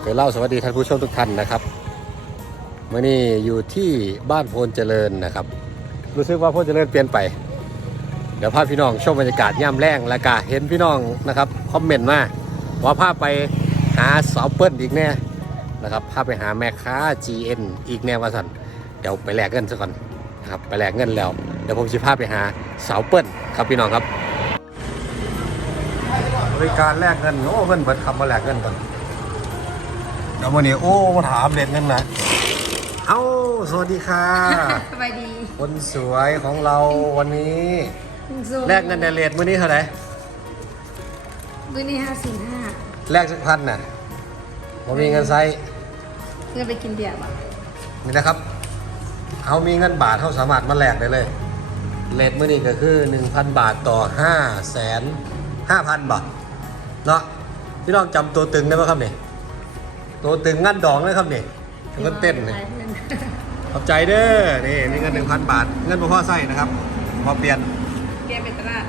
เคยเล่าสวัสดีท่านผู้ชมทุกท่านนะครับเมื่อนี้อยู่ที่บ้านโพนเจริญนะครับ รู้สึกว่าโพนเจริญเปลี่ยนไป เดี๋ยวพาพี่น้องชมบรรยากาศย่ำแรงและกาเห็นพี่น้องนะครับคอมเมนต์มาว่าพาไปหาสาวเปิ้ลอีกแน่นะครับพาไปหาแม่ค้า GN อีกแน่ว่าสันเดี๋ยวไปแลกเงินซะก่อนนะครับไปแลกเงินแล้ว เดี๋ยวผมจะพาไปหาสาวเปิ้ลครับพี่น้องครับ บริการแลกเงินโอ้เพิ่นเปิดคำมาแลกเงินก่อนเดี๋ยววันนี้โอ้มาถามเรียนเงินนะเอ้าสวัสดีค่ะ สบายดีคนสวยของเราวันนี้ซูมแลกเงินในเรทมื้อนี้เท่าไหร่มื้อนี้ห้าสี่ห้าแลกสักพันน่ะผมมีเงินใช้เพื่อไปกินเบียร์ป่ะนี่นะครับเขามีเงินบาทเขาสามารถมาแลกได้เลย เรทมื้อนี้ก็คือ 1,000 บาทต่อ5แสน5,000 บาท เนาะพี่น้องจำตัวตึงได้ไหมครับนี่ตัวตึงงันดองเลยครับนี่เงินเต้นเลยขอบใจเด้อ นี่มีเงิน 1,000 บาท เงินบ่พ่อใส่นะครับ พอเปลี่ยนแกเป็นตลาด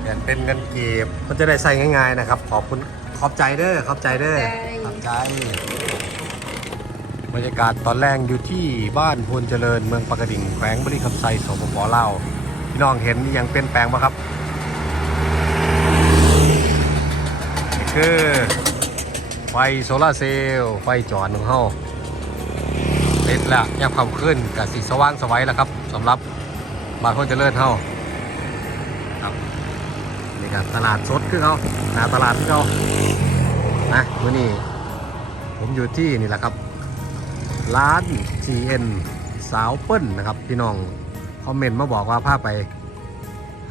เปลี่ยนเป็นเงินเก็บมันจะได้ใส่ง่ายๆนะครับ ขอบคุณขอบใจเด้อ ขอบใจเด้อ ขอบใจ บรรยากาศตอนแรกอยู่ที่บ้านพลเจริญเมืองปากกระดิ่งแขวงบริคำไซสปปลาวพี่น้องเห็นยังเปลี่ยนแปลงปะครับนี่คือไฟโซลาเซลล์ไฟจอดของเฮาติดแล้วยังความขึ้นกับสีสว่างสวัยแล้วครับสำหรับบ้านพลเจริญเฮาครับนี่ก็ตลาดสดคือเขาหนาตลาดคือเขานะมื่อนี้ผมอยู่ที่นี่แหละครับ ร้าน GN สาวเปิ้ลนะครับ พี่น้องคอมเมนต์มาบอกว่าพาไป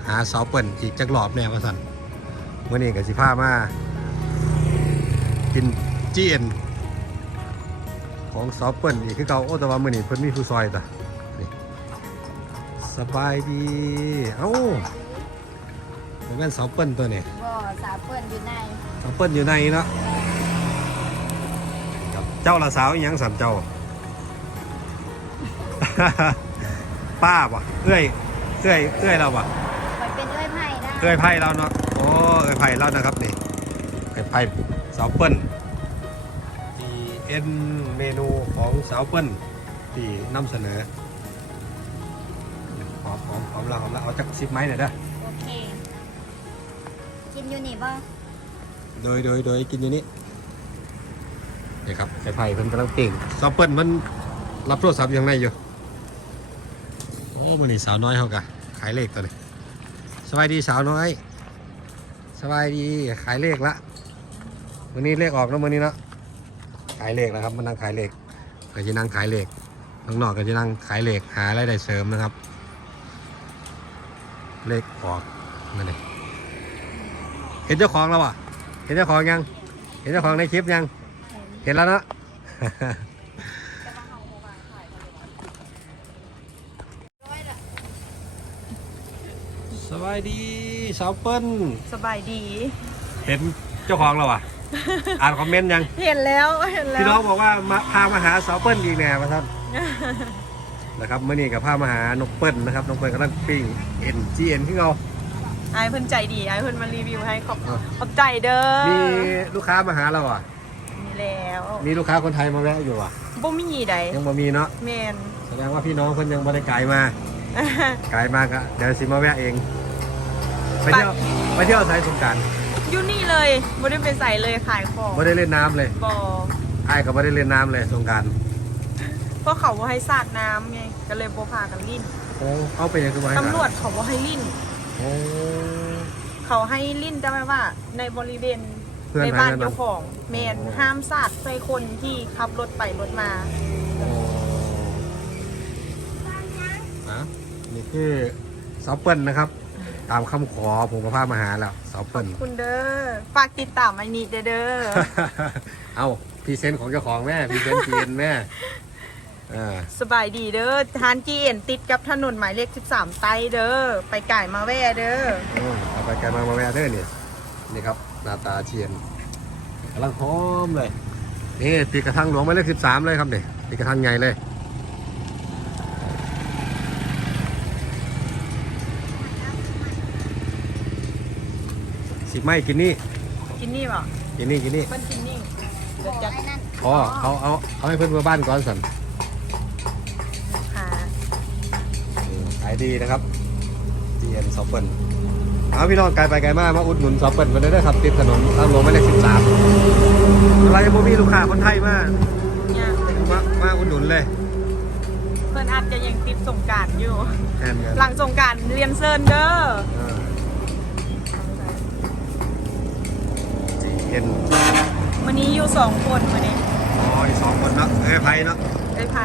หาสาวเปิ้ลอีกจักรอบแนวว่าสันมื่อนี้กับสิพามากิน GN ของสาวเปิ้ลอีกคือเขาโอ้แต่ว่ามื่อนี้เพิ่นมีผู้ซอยแต่นี่สบายดี เอ้าผมเป็นสาวเปิ้ลตัวนี้บ่สาวเปิ้นอยู่ในสาวเปิ้ลอยู่ในเนาะครับเจ้าละสาวอิหยังสามเจ้า ป้าปะเอื้อยเอื้อยเอื้อยเราปะมันเป็นด้วยไผ่ได้เอื้อยไผ่เราเนาะโอ้เอื้อยไผ่เรานะครับนี่เอื้อยไผ่สาวเปิ้ลที่เอ็นเมนูของสาวเปิ้ลที่นำเสนอหอมหอมหอมละหอมละเอาจักสิบไม้หน่อยเด้อโอเค กินอยู่นี่บ่โดยโดยโดยกินอยู่นี่นี่ครับไอ้ไผ่เพิ่นกำลังปิ้งซอปเปิ้ลมันรับโทรศัพท์อยู่ข้างในอยู่โอ้มันนี่สาวน้อยเขากะขายเลขตัวนี้สบายดีสาวน้อย สบายดีขายเลขละวันนี้เลขออกแล้ววันนี้เนาะขายเลขนะครับมันนั่งขายเลขก็จะนั่งขายเลขน้องนอกก็จะนั่งขายเลขหารายได้เสริมนะครับ เลขออกนั่นเองเห็นเจ้าของแล้วอะเห็นเจ้าของยัง เห็นเจ้าของในคลิปยัง เห็นแล้วเนาะ บายดีสาวเปิ้ลสบายดี เห็นเจ้าของเราอะ อ่านคอมเมนต์ยัง เห็นแล้ว เห็นแล้พี่วน้องบอกว่ามาพามาหาสาวเปิ้ลอีกแน่มาท่านนะครับเมื่อนี้กับพามาหานกเปิ้ลนะครับนกเปิ้ลกำลังปิ้งเอ็นจีเอ็นที่เราไอายเพิ่นใจดีไอายเพิ่นมารีวิวให้ขอบเออขอบใจเด้อ มีลูกค้ามาหาเราอะ มีแล้ว มีลูกค้าคนไทยมาแวะอยู่อะบ่มีใดยังบ่มีเนาะแมนแสดงว่าพี่น้องเพิ่นยังบ่ได้ไกลมาไกลมากอะเดี๋ยวสิมาแวะเอง ไปเที่ยวไปเที่ยวสายสงกรารอยู่นี่เลยบ่ได้ไปใส่เลยขายของไม่ได้เล่นน้ำเลยบ่ไอ้ายก็ไม่ได้เล่นน้ำเลยสงกรารเพราะเขาบ่ให้สาดน้ำไงก็เลยบ่พากันลิ้นโอ้เขาไปยังคือไว้ตำรวจเขาบ่ให้ลิ้น โอ้ เขาให้ลิ้นแต่ว่า ในบริเวณเพื่อนในบ้านทางนั้นเจ้าของแมนโอ้ห้ามสาดใส่คนที่ขับรถไปรถมา โอ้อะนี่คือสาวเปิ้ลนะครับ ตามคำขอผมกับพามาหาแล้วสาวเปิ้ลคุณเด้อฝากติดตามไอ้นี่เด้อเด้อเอาพรีเซนต์ของเจ้าของแม่พรีเซนต์จีนแม่เออสบายดีเด้อทานจีเอ็นติดกับถนนหมายเลข 13 ไตเด้อไปก่ายมาแว่เด้ออืมเอาไปแกมามาแวะเด้อนี่นี่ครับหน้าตาเชียนกำลังหอมเลยนี่ตีกระทั่งหลวงหมายเลขสิบสามเลยครับนี่ตีกระทั่งใหญ่เลย สิไม่กินนี่กินนี่บ่กินนี่กินนี่เพิ่นกินนี่เดี๋ยวจะไอ้นั่นอ๋อเขาเอาเอาให้เพื่อนเพื่อนบ้านก่อนสันหาขายดีนะครับ GN ซอฟเปิลเอาพี่น้องไกลไปไกลมากมาอุดหนุนซอฟเปิลกันได้ครับติดถนนทางหลวงหมายเลขสิบสามอะไรยังบ่มีลูกค้าคนไทยมาเนี่ยมามาอุดหนุนเลย เพิ่นอาจจะยังติดสงกรารอยู่แทนกันหลังสงกรารเรียนเซิร์นเด้อ อ่า GN วันนี้อยู่สองคนวันนี้อ๋ออีกสองคนเนาะเอ้ยไพเนาะไอ้ไพ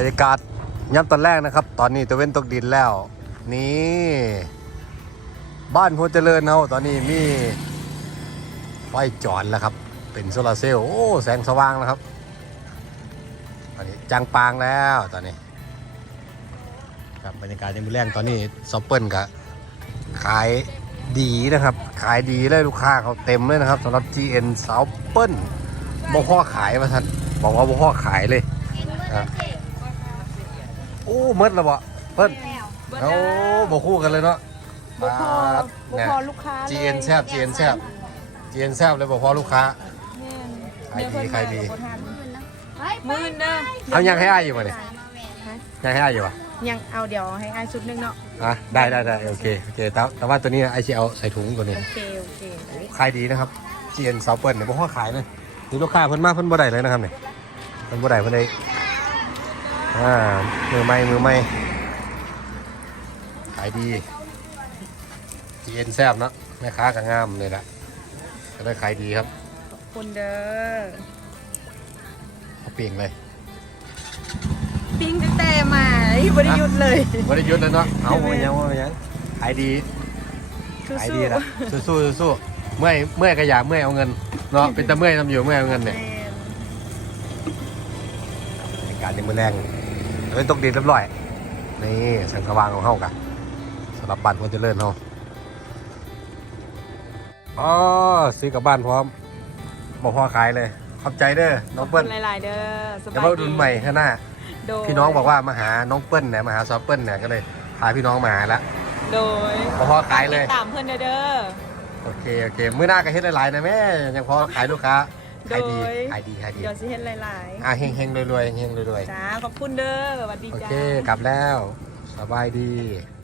รรยากาศย้ำตอนแรกนะครับ ตอนนี้ตะเว้นตกดินแล้ว นี่ บ้านโพเจริญเฮาตอนนี้มีไฟจอดแล้วครับ เป็นโซลาร์เซลล์โอ้แสงสว่างแล้วครับ ตอนนี้จางปางแล้วตอนนี้ ครับบรรยากาศยังมีแรงตอนนี้ซอปเปิลกับขายดีนะครับ ขายดีเลยลูกค้าเขาเต็มเลยนะครับสำหรับ GN ซอปเปิลบ่พ่อขายมาท่านบอกว่าบ่พ่อขายเลยกิน เมื่อเจ๊โอ้เมดแล้วบ่เปิ้ลแล้วโอ้บ่คู่กันเลยเนาะบุพอครับบุเนี่ยพอลูกค้าเลย GN แซบ GN แซบ GN แซบเลยบ่พอลูกค้าแม่นขายดีเดี๋วเพิ่นขายดีมบ่ทันมื่นนะไปมื่นเด้อเอายังให้อ้ายอยู่ป่ะเนี่ยสายมาแหวนยังให้อ้ายอยู่ป่ะยังเอาเดี๋ยวให้อายชุดหนึงเนาะอะได้ได้ได้โอเคโอเคแต่แต่ว่าตัวนี้ไอซีเอาใส่ถุงตัวนี้ โอเคโอเคขายดีนะครับ GN ซอปเปิลเนี่ยบ่พอขายเลยนี่ลูกค้าเพิ่นมาเพิ่นบ่ได้เลยนะครับเนี่ยเพิ่นบ่ได้เพิ่นได้ อ่า มือใหม่มือใหม่ขายดี GN แซบเนาะแม่ค้าก็งามเลยแหละก็ได้ขายดีครับ ขอบคุณเด้อเขาเปลี่ยนเลยปิ้งตั้งแต่มาที่บริยุทธ์เลยบริยุทธ์เลยเนาะเอาไปยังว่าไปยังขายดีสู้ขายๆดีนะสู้ๆสู้ๆเมื่อยเมื่อยก็อย่าเมื่อยเอาเงินเนาะเป็นตะเมื่อยทำอยู่เมื่อยเอาเงินเนี่ยแม่นในการในมือแรง เป็นตกดินเรียบร้อยนี่แสงสว่างของเฮากันสำหรับบ้านคนเจริญเฮาอ๋อซื้อกลับบ้านพร้อมบอกพอขายเลย ขอบใจเด้อน้องเปิ้ลขบคุณหลายๆเด้อสเดี๋ยวบายมาดีดูใหม่ข้างหน้าโดยพี่น้องบอกว่ามาหาน้องเปิ้ลเนี่ยมาหาซอฟเปิ้ลเนี่ยก็เลยพาพี่น้องมาหาละโดยบอกพอขายเลยติดตามเพื่อนเด้อเด้อโอเคโอเคมื้อหน้าก็เฮ็ดหลายๆนะแม่ยังพอขายลูกค้า ขายดีโดย ขายดีขายดีเดี๋ยวสิเห็นหลายอะเฮงเฮงๆรวยๆเฮงๆรวยๆจ้าขอบคุณเด้อสวัสดีๆโอจ้าเคกลับแล้ว สบายดีส